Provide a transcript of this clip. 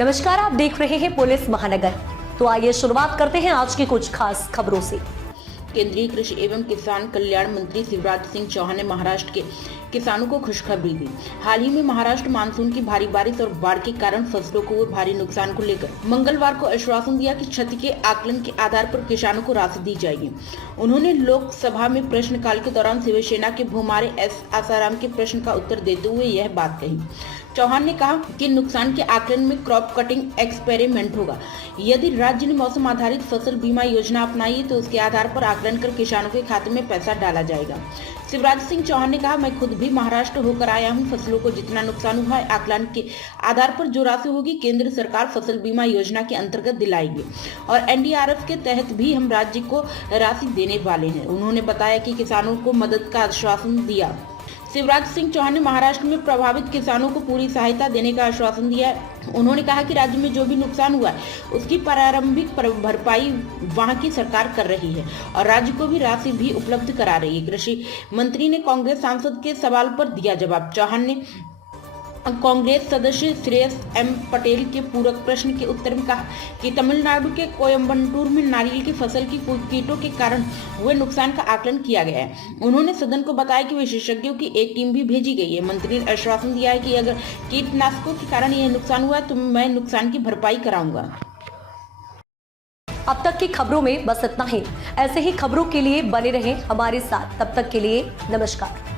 नमस्कार, आप देख रहे हैं पुलिस महानगर। तो आइए शुरुआत करते हैं आज की कुछ खास खबरों से। केंद्रीय कृषि एवं किसान कल्याण मंत्री शिवराज सिंह चौहान ने महाराष्ट्र के किसानों को खुशखबरी दी। हाल ही में महाराष्ट्र मानसून की भारी बारिश और बाढ़ के कारण फसलों को हुए भारी नुकसान को लेकर मंगलवार को आश्वासन दिया कि क्षति के आकलन के आधार पर किसानों को राशि दी जाएगी। उन्होंने लोकसभा में प्रश्नकाल के दौरान शिवसेना के भूमारे एस आसाराम के प्रश्न का उत्तर देते हुए यह बात कही। चौहान ने कहा कि नुकसान के आकलन में क्रॉप कटिंग एक्सपेरिमेंट होगा। यदि राज्य ने मौसम आधारित फसल बीमा योजना अपनाई है तो उसके आधार पर आकलन कर किसानों के खाते में पैसा डाला जाएगा। शिवराज सिंह चौहान ने कहा, मैं खुद भी महाराष्ट्र होकर आया हूं। फसलों को जितना नुकसान हुआ है आकलन के आधार पर जो राशि होगी केंद्र सरकार फसल बीमा योजना के अंतर्गत दिलाएगी और एनडीआरएफ के तहत भी हम राज्य को राशि देने वाले हैं। उन्होंने बताया कि किसानों को मदद का आश्वासन दिया। शिवराज सिंह चौहान ने महाराष्ट्र में प्रभावित किसानों को पूरी सहायता देने का आश्वासन दिया है। उन्होंने कहा कि राज्य में जो भी नुकसान हुआ है उसकी प्रारंभिक भरपाई वहां की सरकार कर रही है और राज्य को भी राशि भी उपलब्ध करा रही है। कृषि मंत्री ने कांग्रेस सांसद के सवाल पर दिया जवाब। चौहान ने कांग्रेस सदस्य श्रेयस एम पटेल के पूरक प्रश्न के उत्तर में कहा कि तमिलनाडु के कोयम्बटूर में नारियल की फसल की कीटों के कारण हुए नुकसान का आकलन किया गया है। उन्होंने सदन को बताया कि विशेषज्ञों की एक टीम भी भेजी गई है। मंत्री ने आश्वासन दिया है कि अगर कीटनाशकों के कारण यह नुकसान हुआ तो मैं नुकसान की भरपाई कराऊंगा। अब तक की खबरों में बस इतना ही। ऐसे ही खबरों के लिए बने रहें हमारे साथ। तब तक के लिए नमस्कार।